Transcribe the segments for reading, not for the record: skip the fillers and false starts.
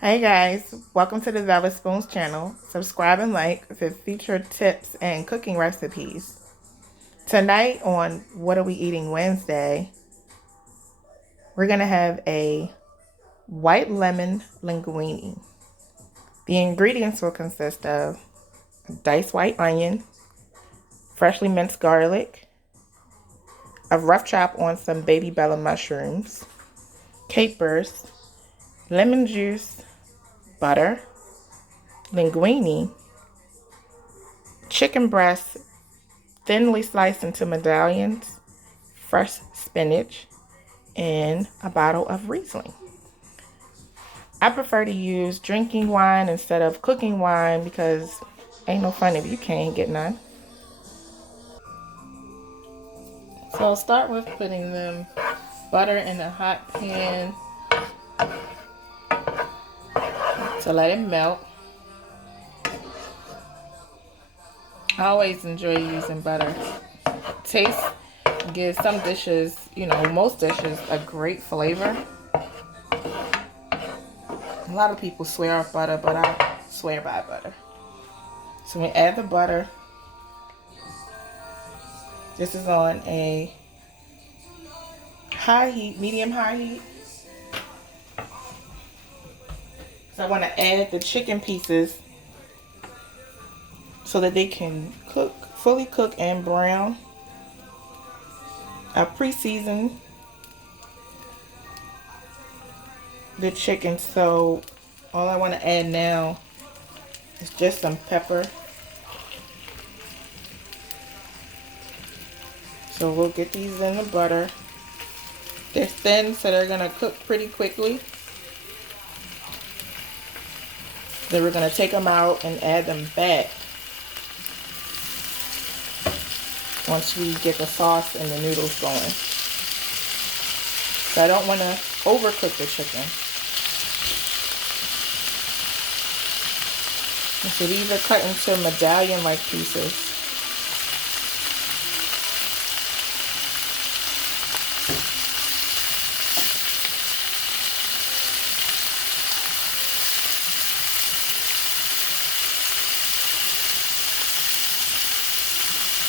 Hey guys, welcome to the Velvet Spoons channel. Subscribe and like for featured tips and cooking recipes. Tonight on What Are We Eating Wednesday, we're going to have a white lemon linguine. The ingredients will consist of diced white onion, freshly minced garlic, a rough chop on some baby bella mushrooms, capers, lemon juice, butter, linguine, chicken breast thinly sliced into medallions, fresh spinach, and a bottle of Riesling. I prefer to use drinking wine instead of cooking wine because ain't no fun if you can't get none. So I'll start with putting the butter in a hot pan to let it melt. I always enjoy using butter. Taste gives some dishes, most dishes, a great flavor. A lot of people swear off butter, but I swear by butter. So we add the butter. This is on a high heat, medium high heat. So I want to add the chicken pieces so that they can fully cook and brown. I pre-seasoned the chicken, so all I want to add now is just some pepper. So we'll get these in the butter. They're thin, so they're going to cook pretty quickly. Then we're going to take them out and add them back once we get the sauce and the noodles going. So I don't want to overcook the chicken. And so these are cut into medallion-like pieces.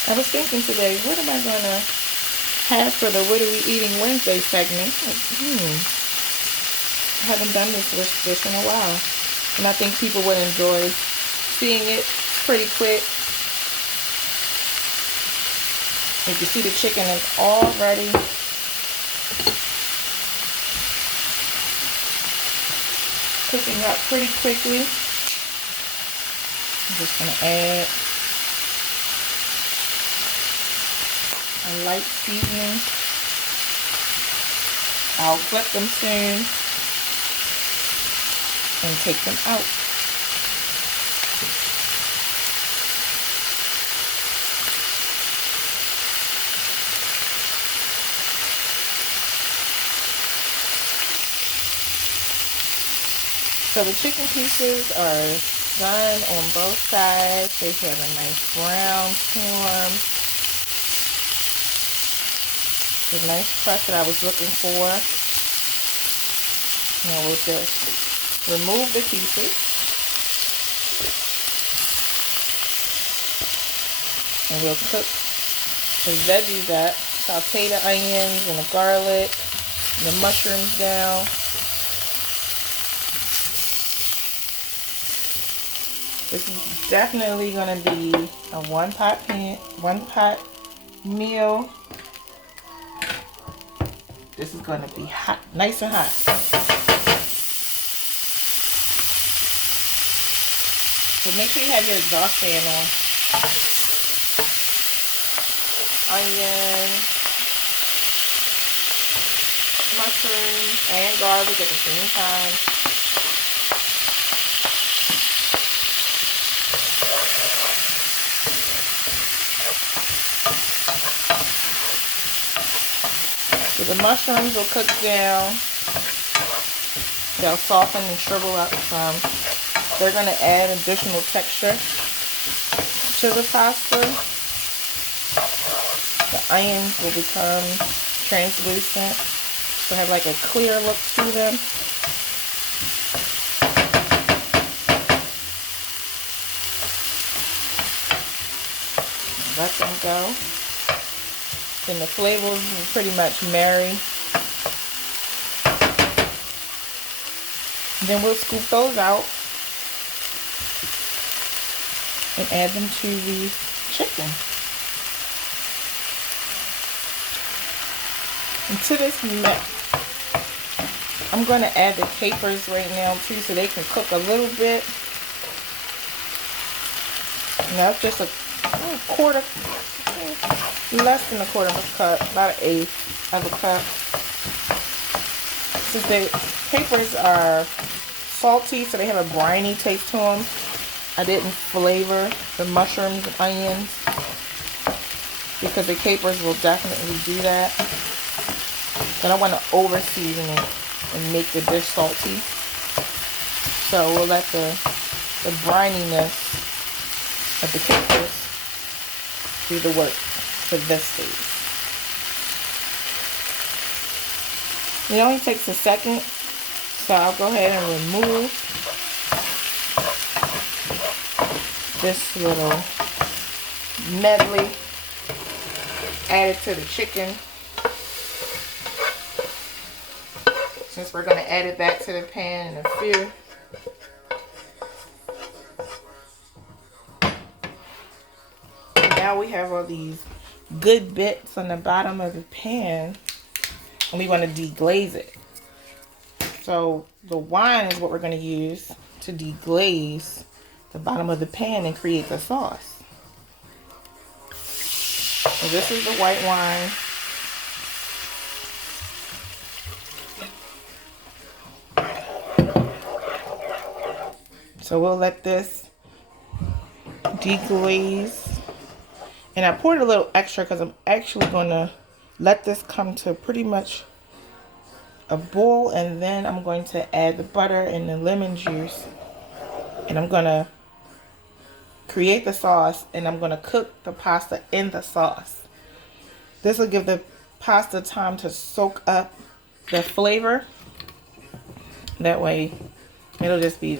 I was thinking today, what am I going to have for the What Are We Eating Wednesday segment? I haven't done this dish in a while. And I think people would enjoy seeing it pretty quick. You can see the chicken is already cooking up pretty quickly. I'm just going to add a light seasoning. I'll flip them soon and take them out. So the chicken pieces are done on both sides. They have a nice brown form. The nice crust that I was looking for. Now we'll just remove the pieces. And we'll cook the veggies up. Saute the onions and the garlic and the mushrooms down. This is definitely going to be a one pot meal. This is going to be hot, nice and hot. So make sure you have your exhaust fan on. Onion, mushrooms, and garlic at the same time. So the mushrooms will cook down. They'll soften and shrivel up some. They're going to add additional texture to the pasta. The onions will become translucent. So have like a clear look to them. Let them go. Then the flavors will pretty much marry. Then we'll scoop those out and add them to the chicken. And to this mix, I'm going to add the capers right now too, so they can cook a little bit. And that's just a quarter, less than a quarter of a cup, about an eighth of a cup. Since the capers are salty, so they have a briny taste to them, I didn't flavor the mushrooms and onions because the capers will definitely do that. But I want to over season it and make the dish salty. So we'll let the brininess of the capers do the work for this stage. It only takes a second, so I'll go ahead and remove this little medley, add it to the chicken. Since we're going to add it back to the pan in a few. Now we have all these good bits on the bottom of the pan, and we want to deglaze it. So the wine is what we're going to use to deglaze the bottom of the pan and create the sauce. So this is the white wine. So we'll let this deglaze. And I poured a little extra because I'm actually going to let this come to pretty much a boil. And then I'm going to add the butter and the lemon juice. And I'm going to create the sauce. And I'm going to cook the pasta in the sauce. This will give the pasta time to soak up the flavor. That way it'll just be,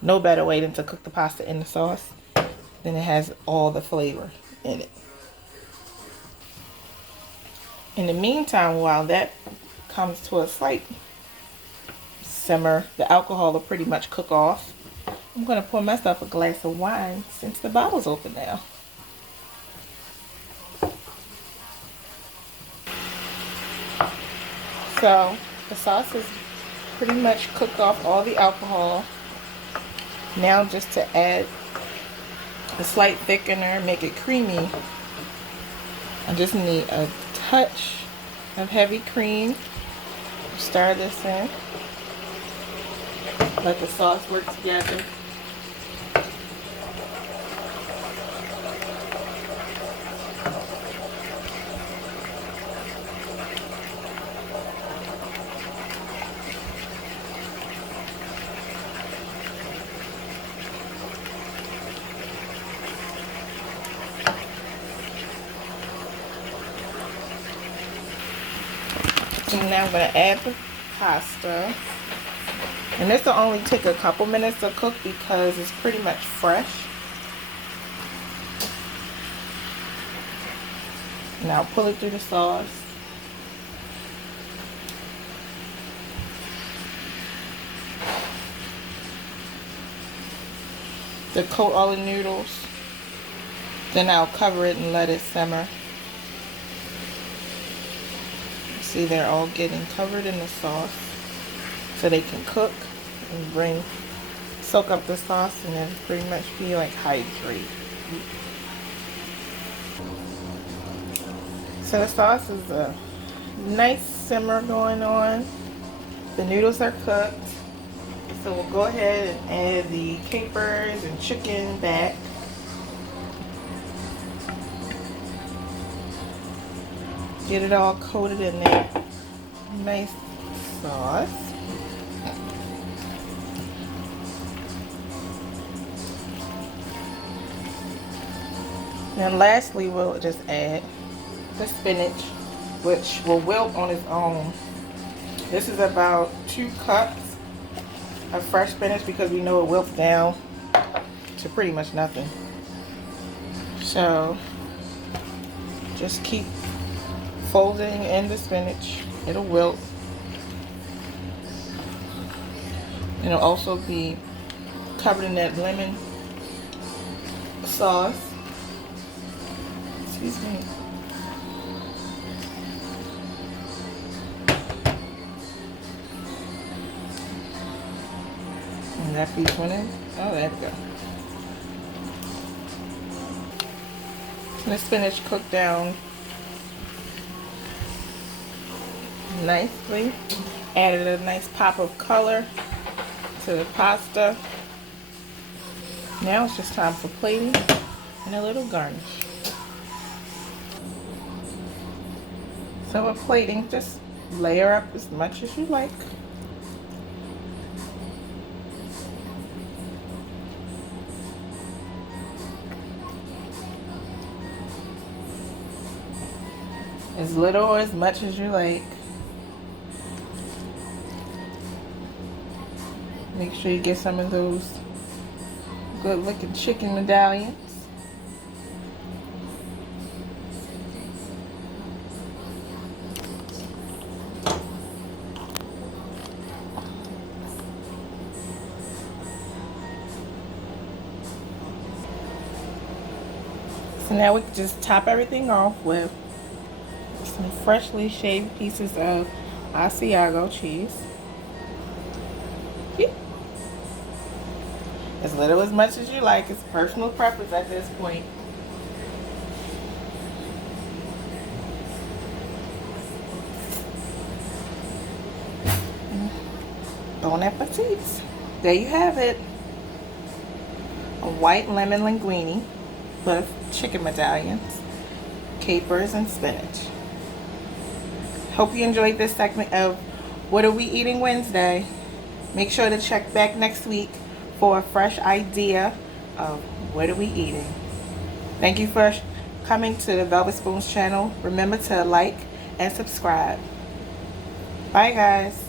no better way than to cook the pasta in the sauce. Then it has all the flavor in it. In the meantime, while that comes to a slight simmer, the alcohol will pretty much cook off. I'm going to pour myself a glass of wine since the bottle's open now. So the sauce is pretty much cooked off all the alcohol. Now just to add a slight thickener, make it creamy, I just need a touch of heavy cream. Stir this in. Let the sauce work together. And now I'm going to add the pasta. And this will only take a couple minutes to cook because it's pretty much fresh. Now pull it through the sauce. To coat all the noodles. Then I'll cover it and let it simmer. See, they're all getting covered in the sauce so they can cook and soak up the sauce and then pretty much be like hydrate. So the sauce is a nice simmer going on. The noodles are cooked. So we'll go ahead and add the capers and chicken back. Get it all coated in there. Nice sauce. And lastly, we'll just add the spinach, which will wilt on its own. This is about 2 cups of fresh spinach because we know it wilts down to pretty much nothing. So just keep folding in the spinach. It'll wilt. It'll also be covered in that lemon sauce. Excuse me. And that piece went in. Oh, there we go. The spinach cooked down nicely. Added a nice pop of color to the pasta. Now it's just time for plating and a little garnish. So with plating, just layer up as much as you like. As little or as much as you like. Make sure you get some of those good looking chicken medallions. So now we can just top everything off with some freshly shaved pieces of Asiago cheese. As little as much as you like. It's personal preference at this point. Bon appetit. There you have it. A white lemon linguine with chicken medallions, capers, and spinach. Hope you enjoyed this segment of What Are We Eating Wednesday. Make sure to check back next week for a fresh idea of what are we eating. Thank you for coming to the Velvet Spoons channel. Remember to like and subscribe. Bye guys.